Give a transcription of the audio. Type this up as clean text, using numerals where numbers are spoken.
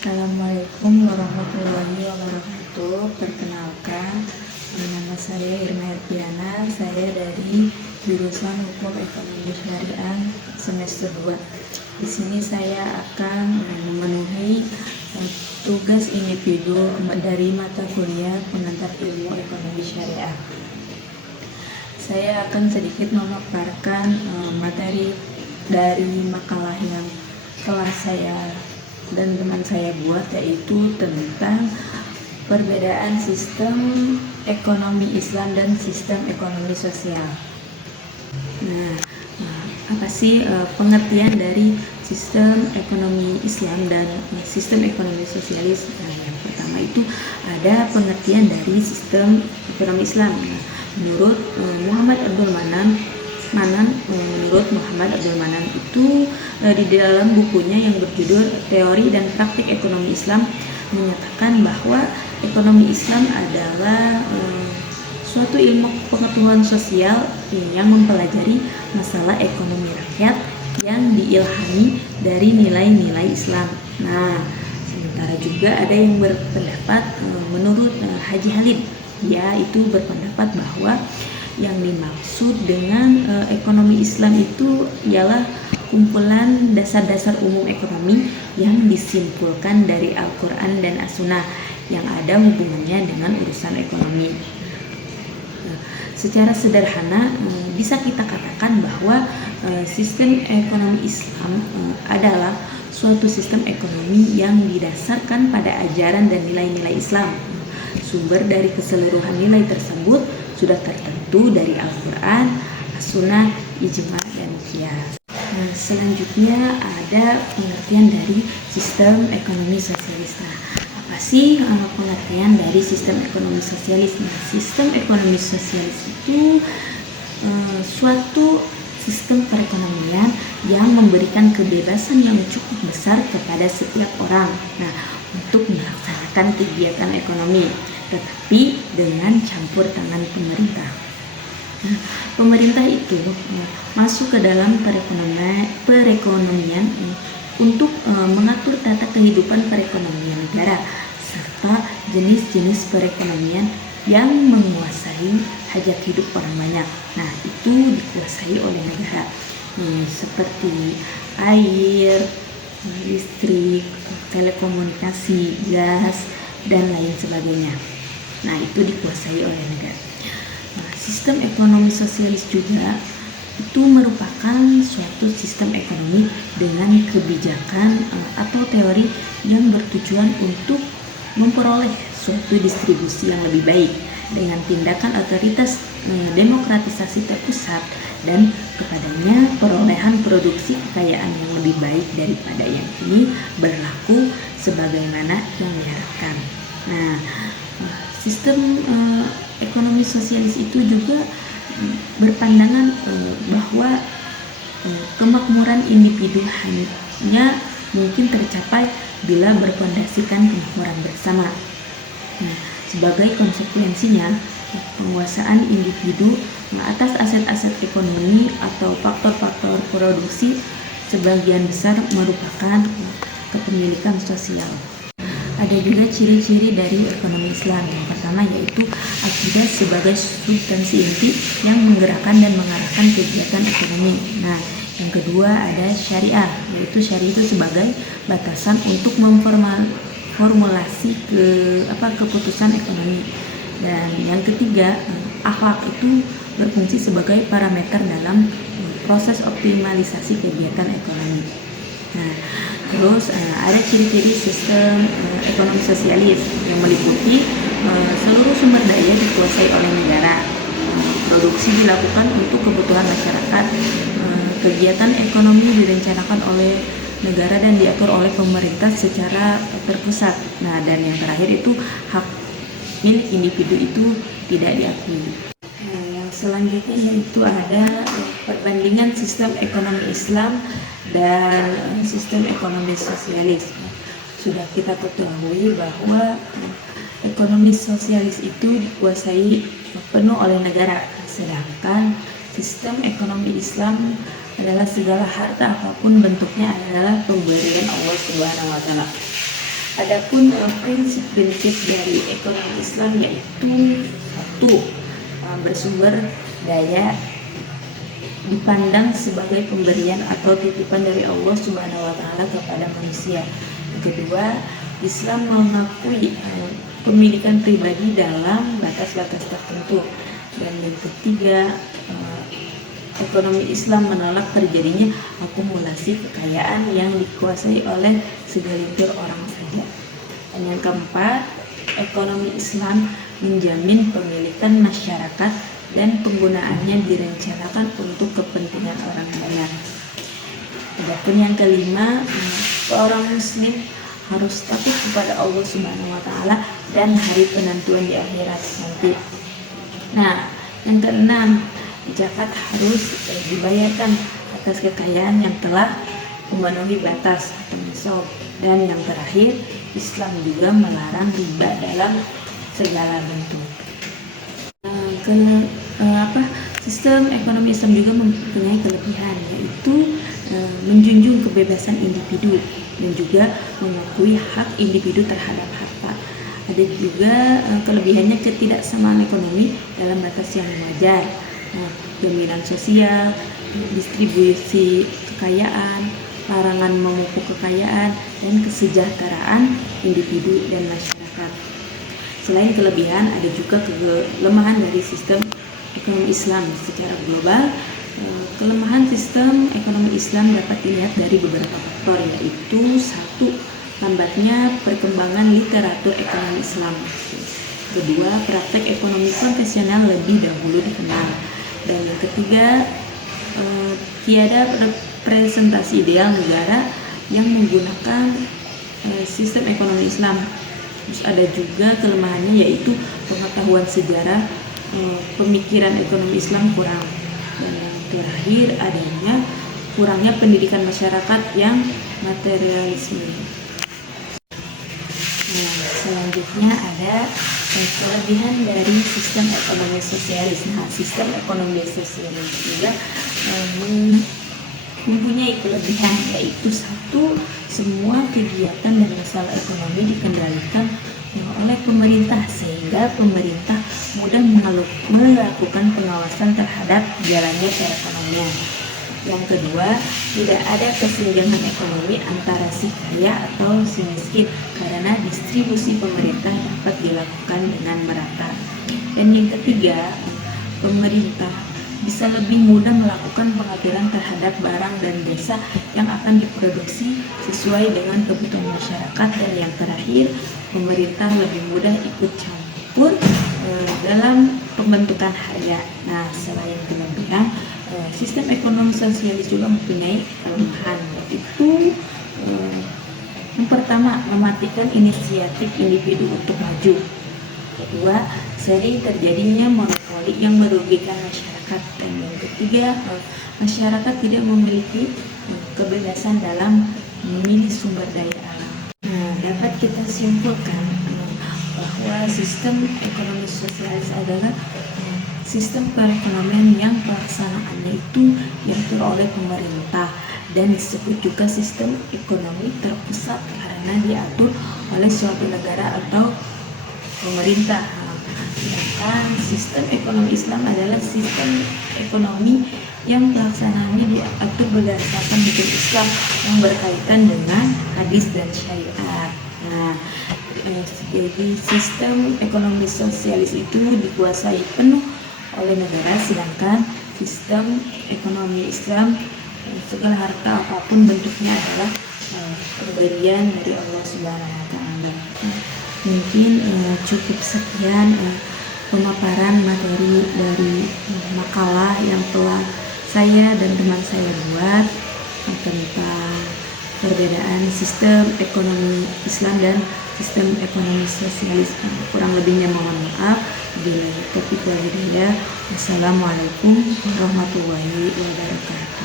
Assalamualaikum warahmatullahi wabarakatuh. Perkenalkan, nama saya Irma Herdiana. Saya dari jurusan Hukum Ekonomi Syariah semester 2. Di sini saya akan memenuhi tugas individu dari mata kuliah pengantar ilmu ekonomi syariah. Saya akan sedikit memaparkan materi dari makalah yang telah saya dan teman saya buat, yaitu tentang perbedaan sistem ekonomi Islam dan sistem ekonomi sosial. Nah, apa sih pengertian dari sistem ekonomi Islam dan sistem ekonomi sosialis? Nah, yang pertama itu ada pengertian dari sistem ekonomi Islam. Nah, menurut Muhammad Abdul Manan, itu di dalam bukunya yang berjudul Teori dan Praktik Ekonomi Islam menyatakan bahwa ekonomi Islam adalah suatu ilmu pengetahuan sosial yang mempelajari masalah ekonomi rakyat yang diilhami dari nilai-nilai Islam. Nah, sementara juga ada yang berpendapat menurut Haji Halid, dia itu berpendapat bahwa yang dimaksud dengan ekonomi Islam itu ialah kumpulan dasar-dasar umum ekonomi yang disimpulkan dari Al-Quran dan As-Sunnah yang ada hubungannya dengan urusan ekonomi. Secara sederhana bisa kita katakan bahwa sistem ekonomi Islam adalah suatu sistem ekonomi yang didasarkan pada ajaran dan nilai-nilai Islam. Sumber dari keseluruhan nilai tersebut sudah tertentu dari Al-Quran, As-Sunnah, Ijma, dan Qiyas. Nah, selanjutnya ada pengertian dari sistem ekonomi sosialis. Nah, apa sih pengertian dari sistem ekonomi sosialis? Nah, sistem ekonomi sosialis itu suatu sistem perekonomian yang memberikan kebebasan yang cukup besar kepada setiap orang. Nah, untuk melaksanakan kegiatan ekonomi, tetapi dengan campur tangan pemerintah. Nah, pemerintah itu masuk ke dalam perekonomian untuk mengatur tata kehidupan perekonomian negara serta jenis-jenis perekonomian yang menguasai hajat hidup orang banyak. Nah, itu dikuasai oleh negara, seperti air, listrik, telekomunikasi, gas, dan lain sebagainya. Nah, itu dikuasai oleh negara. Nah, sistem ekonomi sosialis juga itu merupakan suatu sistem ekonomi dengan kebijakan atau teori yang bertujuan untuk memperoleh suatu distribusi yang lebih baik dengan tindakan otoritas demokratisasi terpusat dan kepadanya perolehan produksi kekayaan yang lebih baik daripada yang ini berlaku sebagaimana yang diharapkan. Nah, sistem ekonomi sosialis itu juga berpandangan bahwa kemakmuran individu hanya mungkin tercapai bila berpondasikan kemakmuran bersama. Nah, sebagai konsekuensinya, penguasaan individu atas aset-aset ekonomi atau faktor-faktor produksi sebagian besar merupakan kepemilikan sosial. Ada juga ciri-ciri dari ekonomi Islam. Yang pertama yaitu akidah sebagai substansi inti yang menggerakkan dan mengarahkan kegiatan ekonomi. Nah, yang kedua ada syariah, yaitu syariah itu sebagai batasan untuk memformulasi keputusan ekonomi. Dan yang ketiga, akhlak itu berfungsi sebagai parameter dalam proses optimalisasi kegiatan ekonomi. Nah, terus ada ciri-ciri sistem ekonomi sosialis yang meliputi seluruh sumber daya dikuasai oleh negara, produksi dilakukan untuk kebutuhan masyarakat, kegiatan ekonomi direncanakan oleh negara dan diatur oleh pemerintah secara terpusat. Nah, dan yang terakhir itu hak milik individu itu tidak diakui. Yang selanjutnya yaitu ada perbandingan sistem ekonomi Islam dan sistem ekonomi sosialis. Sudah kita ketahui bahwa ekonomi sosialis itu dikuasai penuh oleh negara, sedangkan sistem ekonomi Islam adalah segala harta apapun bentuknya adalah pemberian Allah Subhanahu wa Ta'ala. Adapun prinsip-prinsip dari ekonomi Islam yaitu satu, bersumber daya dipandang sebagai pemberian atau titipan dari Allah Subhanahu wa taala kepada manusia. Yang kedua, Islam mengakui pemilikan pribadi dalam batas-batas tertentu. Dan yang ketiga, ekonomi Islam menolak terjadinya akumulasi kekayaan yang dikuasai oleh segelintir orang saja. Dan yang keempat, ekonomi Islam menjamin pemilikan masyarakat dan penggunaannya direncanakan untuk kepentingan orang banyak. Adapun yang kelima, seorang muslim harus takut kepada Allah Subhanahu wa taala dan hari penentuan di akhirat nanti. Nah, yang keenam, zakat harus dibayarkan atas kekayaan yang telah memenuhi batas atau nisab. Dan yang terakhir, Islam juga melarang riba dalam segala bentuk. Sistem ekonomi Islam juga mempunyai kelebihan, yaitu menjunjung kebebasan individu dan juga mengakui hak individu terhadap harta. Ada juga kelebihannya ketidaksamaan ekonomi dalam batas yang wajar, jaminan sosial, distribusi kekayaan, larangan memupuk kekayaan, dan kesejahteraan individu dan masyarakat. Selain kelebihan, ada juga kelemahan dari sistem ekonomi Islam secara global. Kelemahan sistem ekonomi Islam dapat dilihat dari beberapa faktor, yaitu satu, lambatnya perkembangan literatur ekonomi Islam. Kedua, praktek ekonomi konvensional lebih dahulu dikenal. Dan yang ketiga, tiada representasi ideal negara yang menggunakan sistem ekonomi Islam. Terus ada juga kelemahannya, yaitu pengetahuan sejarah pemikiran ekonomi Islam kurang. Dan yang terakhir, adanya kurangnya pendidikan masyarakat yang materialisme. Nah, selanjutnya ada kelebihan dari sistem ekonomi sosialis. Nah, sistem ekonomi sosialis juga mempunyai kelebihan, yaitu satu, semua kegiatan dan masalah ekonomi dikendalikan oleh pemerintah, sehingga pemerintah mudah melakukan pengawasan terhadap jalannya perekonomian. Yang kedua, tidak ada kesenjangan ekonomi antara si kaya atau si miskin karena distribusi pemerintah dapat dilakukan dengan merata. Dan yang ketiga, pemerintah bisa lebih mudah melakukan pengaturan terhadap barang dan jasa yang akan diproduksi sesuai dengan kebutuhan masyarakat. Dan yang terakhir, pemerintah lebih mudah ikut campur dalam pembentukan harga. Nah, selain kelebihan, sistem ekonomi sosialis juga mempunyai kelemahan, yaitu yang pertama, mematikan inisiatif individu untuk maju. Kedua, sering terjadinya monopoli yang merugikan masyarakat. Dan yang ketiga, masyarakat tidak memiliki kebebasan dalam memilih sumber daya alam. Nah, dapat kita simpulkan bahwa sistem ekonomi sosialis adalah sistem perekonomian yang pelaksanaannya itu diatur oleh pemerintah, dan disebut juga sistem ekonomi terpusat karena diatur oleh suatu negara atau pemerintah. Sedangkan sistem ekonomi Islam adalah sistem ekonomi yang pelaksanaannya diatur berdasarkan hukum Islam yang berkaitan dengan hadis dan syariat. Nah, jadi sistem ekonomi sosialis itu dikuasai penuh oleh negara, sedangkan sistem ekonomi Islam segala harta apapun bentuknya adalah pemberian dari Allah Subhanahu wa taala. Mungkin cukup sekian pemaparan materi dari makalah yang telah saya dan teman saya buat tentang perbedaan sistem ekonomi Islam dan sistem ekonomi sosialis. Kurang lebihnya mohon maaf. Bila topik wal hidayah. Wassalamualaikum warahmatullahi wabarakatuh.